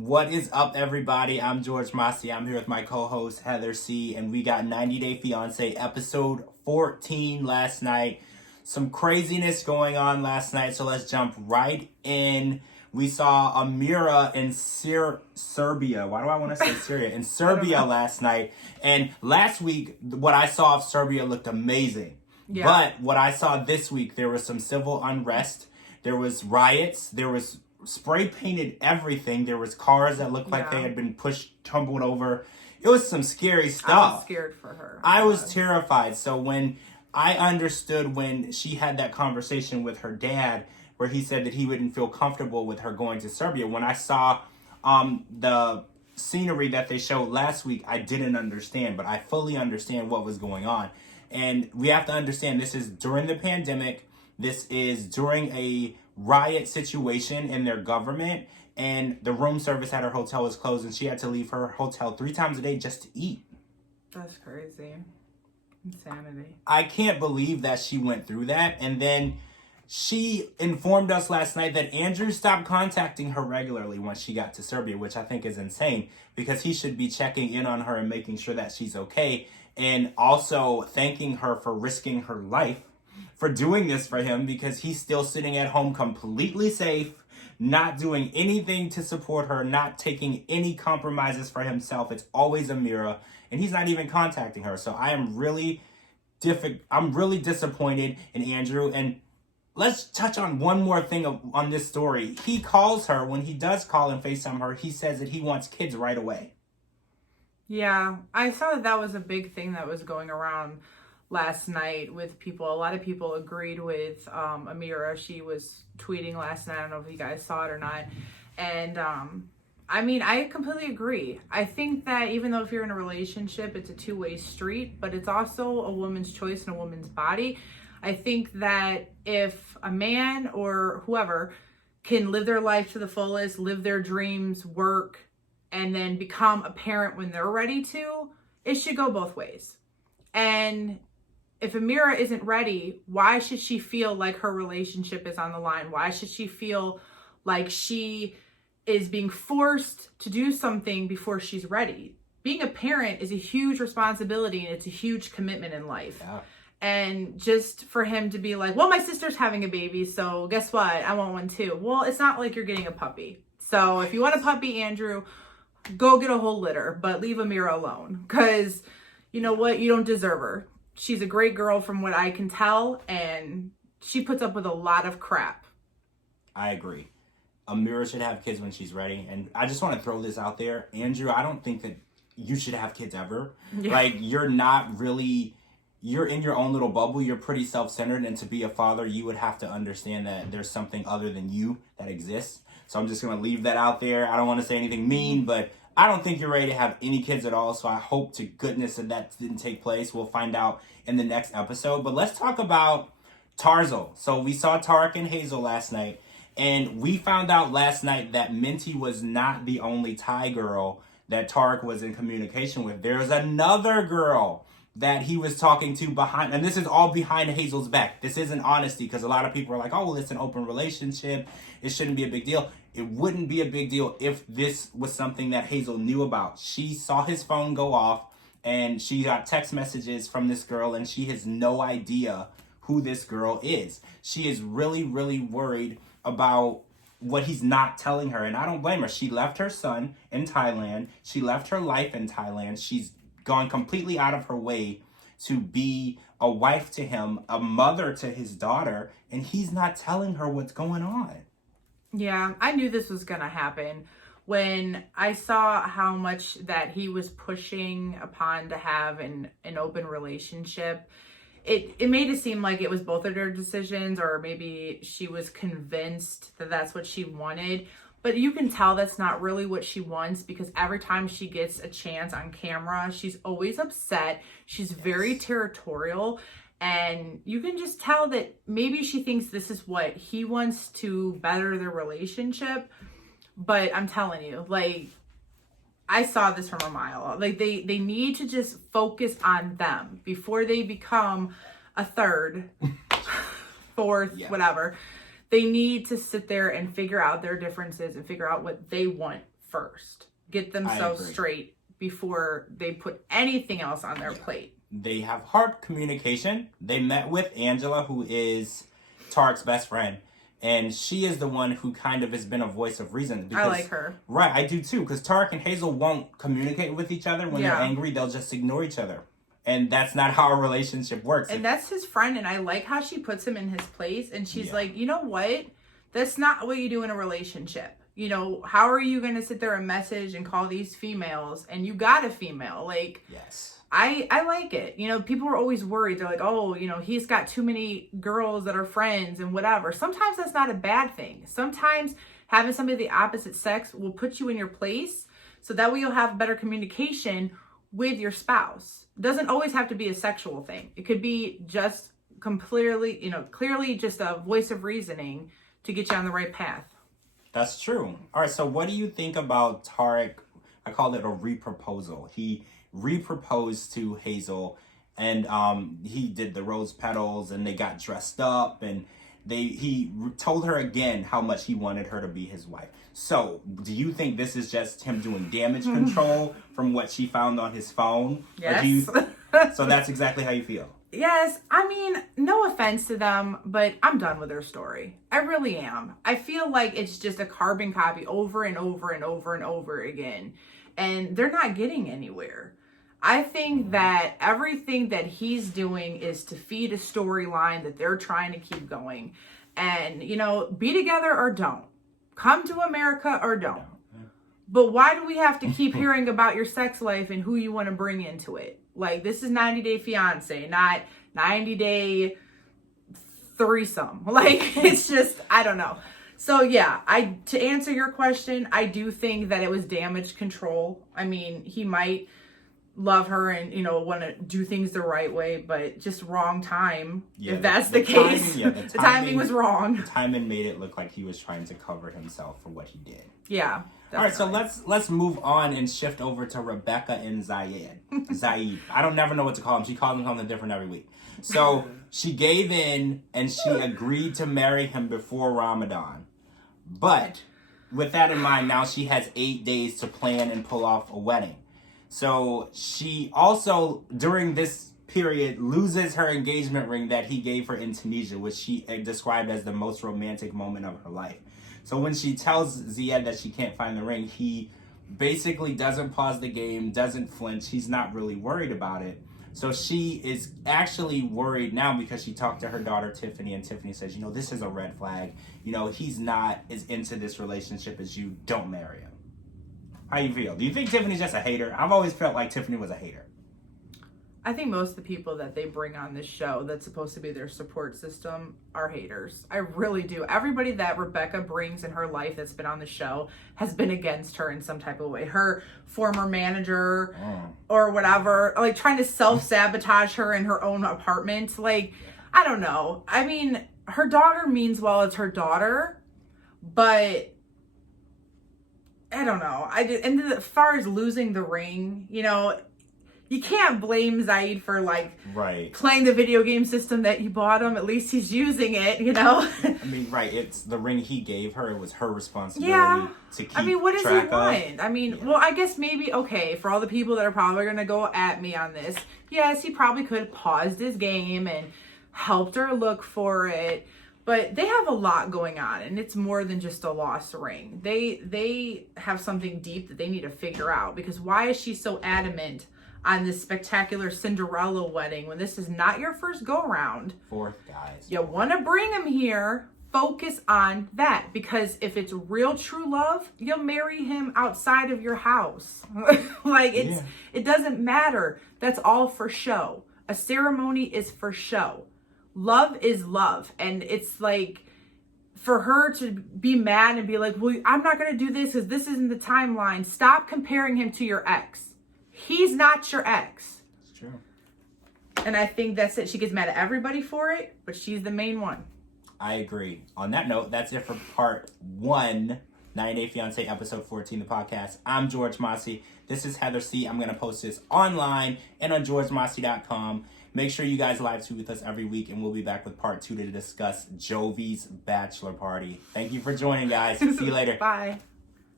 What is up, everybody? I'm George Mossey. I'm here with my co-host Heather C, and we got 90 Day Fiancé episode 14 last night. Some craziness going on last night, so let's jump right in. We saw Amira in Serbia. Why do I want to say Syria? In Serbia last night. And last week, what I saw of Serbia looked amazing. Yeah. But what I saw this week, there was some civil unrest. There was riots. There was spray painted everything. There was cars that looked like they had been tumbled over. It was some scary stuff. I was scared for her. I was terrified. So when I understood when she had that conversation with her dad, where he said that he wouldn't feel comfortable with her going to Serbia. When I saw the scenery that they showed last week, I didn't understand, but I fully understand what was going on. And we have to understand this is during the pandemic. This is during a riot situation in their government, and the room service at her hotel was closed, and she had to leave her hotel 3 times a day just to eat. That's crazy. Insanity. I can't believe that she went through that. And then she informed us last night that Andrew stopped contacting her regularly once she got to Serbia, which I think is insane because he should be checking in on her and making sure that she's okay, and also thanking her for risking her life for doing this for him, because he's still sitting at home completely safe, not doing anything to support her, not taking any compromises for himself. It's always Amira, and he's not even contacting her. So I'm really disappointed in Andrew. And let's touch on one more thing on this story. He calls her, when he does call and FaceTime her, he says that he wants kids right away. Yeah, I saw that was a big thing that was going around last night with people. A lot of people agreed with Amira. She was tweeting last night. I don't know if you guys saw it or not. And I mean, I completely agree. I think that even though if you're in a relationship, it's a two-way street, but it's also a woman's choice and a woman's body. I think that if a man or whoever can live their life to the fullest, live their dreams, work, and then become a parent when they're ready to, it should go both ways. And if Amira isn't ready, why should she feel like her relationship is on the line? Why should she feel like she is being forced to do something before she's ready? Being a parent is a huge responsibility, and it's a huge commitment in life. Yeah. And just for him to be like, well, my sister's having a baby, so guess what? I want one too. Well, it's not like you're getting a puppy. So if you want a puppy, Andrew, go get a whole litter, but leave Amira alone. Because you know what? You don't deserve her. She's a great girl from what I can tell, and she puts up with a lot of crap. I agree. Amira should have kids when she's ready. And I just want to throw this out there. Andrew, I don't think that you should have kids ever. Yeah. Like, you're in your own little bubble. You're pretty self-centered. And to be a father, you would have to understand that there's something other than you that exists. So I'm just going to leave that out there. I don't want to say anything mean, but I don't think you're ready to have any kids at all, so I hope to goodness that didn't take place. We'll find out in the next episode. But let's talk about Tarzal. So we saw Tarek and Hazel last night, and we found out last night that Minty was not the only Thai girl that Tarek was in communication with. There's another girl that he was talking to behind, and this is all behind Hazel's back. This isn't honesty, because a lot of people are like, oh, well, it's an open relationship. It shouldn't be a big deal. It wouldn't be a big deal if this was something that Hazel knew about. She saw his phone go off, and she got text messages from this girl, and she has no idea who this girl is. She is really, really worried about what he's not telling her, and I don't blame her. She left her son in Thailand. She left her life in Thailand. She's gone completely out of her way to be a wife to him, a mother to his daughter, and he's not telling her what's going on. Yeah, I knew this was going to happen when I saw how much that he was pushing upon to have an open relationship. It made it seem like it was both of their decisions, or maybe she was convinced that that's what she wanted. But you can tell that's not really what she wants, because every time she gets a chance on camera, she's always upset. She's very territorial. And you can just tell that maybe she thinks this is what he wants to better their relationship. But I'm telling you, like, I saw this from a mile. Like, they need to just focus on them before they become a third, fourth, whatever. They need to sit there and figure out their differences and figure out what they want first. Get themselves straight before they put anything else on their plate. They have hard communication. They met with Angela, who is Tarek's best friend. And she is the one who kind of has been a voice of reason. Because, I like her. Right, I do too. Because Tarek and Hazel won't communicate with each other. When they're angry, they'll just ignore each other. And that's not how a relationship works. And that's his friend. And I like how she puts him in his place. And she's like, you know what? That's not what you do in a relationship. You know, how are you going to sit there and message and call these females? And you got a female. Like, yes. I like it. You know, people are always worried. They're like, oh, you know, he's got too many girls that are friends and whatever. Sometimes that's not a bad thing. Sometimes having somebody of the opposite sex will put you in your place. So that way you'll have better communication with your spouse. It doesn't always have to be a sexual thing. It could be just clearly just a voice of reasoning to get you on the right path. That's true. All right, so what do you think about Tarek? I call it a reproposal. He reproposed to Hazel, and he did the rose petals, and they got dressed up, and he told her again how much he wanted her to be his wife. So, do you think this is just him doing damage control from what she found on his phone? Yes. So that's exactly how you feel? Yes. I mean, no offense to them, but I'm done with their story. I really am. I feel like it's just a carbon copy over and over and over and over again. And they're not getting anywhere. I think that everything that he's doing is to feed a storyline that they're trying to keep going. And, you know, be together or don't. Come to America or don't. But why do we have to keep hearing about your sex life and who you want to bring into it? Like, this is 90 Day Fiancé, not 90 Day Threesome. Like, it's just, I don't know. So, yeah, to answer your question, I do think that it was damage control. I mean, he might love her and, you know, want to do things the right way, but just wrong time. Yeah, if that's the case. The timing was wrong. The timing made it look like he was trying to cover himself for what he did. Yeah. All right, so let's move on and shift over to Rebecca and Zaid. I don't never know what to call him. She calls him something different every week. So she gave in and she agreed to marry him before Ramadan. But with that in mind, now she has 8 days to plan and pull off a wedding. So she also, during this period, loses her engagement ring that he gave her in Tunisia, which she described as the most romantic moment of her life. So when she tells Ziad that she can't find the ring, he basically doesn't pause the game, doesn't flinch. He's not really worried about it. So she is actually worried now because she talked to her daughter, Tiffany, and Tiffany says, you know, this is a red flag. You know, he's not as into this relationship as you. Don't marry him. How you feel? Do you think Tiffany's just a hater? I've always felt like Tiffany was a hater. I think most of the people that they bring on this show that's supposed to be their support system are haters. I really do. Everybody that Rebecca brings in her life that's been on the show has been against her in some type of way. Her former manager or whatever, like trying to self-sabotage her in her own apartment. Like, I don't know. I mean, her daughter means well, it's her daughter, but I don't know. And as far as losing the ring, you know, you can't blame Zaid for playing the video game system that you bought him. At least he's using it, you know. I mean, right? It's the ring he gave her. It was her responsibility to keep. I mean, what does he want? Of. I mean, well, I guess maybe for all the people that are probably gonna go at me on this, yes, he probably could have paused his game and helped her look for it. But they have a lot going on, and it's more than just a lost ring. They have something deep that they need to figure out, because why is she so adamant on this spectacular Cinderella wedding when this is not your first go-round? Fourth, guys. You want to bring him here, focus on that, because if it's real true love, you'll marry him outside of your house. It doesn't matter. That's all for show. A ceremony is for show. Love is love. And it's like, for her to be mad and be like, well, I'm not going to do this because this isn't the timeline. Stop comparing him to your ex. He's not your ex. It's true. And I think that's it. She gets mad at everybody for it, but she's the main one. I agree. On that note, that's it for part 1, 90 Day Fiancé, episode 14, the podcast. I'm George Mossey. This is Heather C. I'm going to post this online and on georgemossey.com. Make sure you guys live tweet with us every week, and we'll be back with part 2 to discuss Jovi's bachelor party. Thank you for joining, guys. See you later. Bye.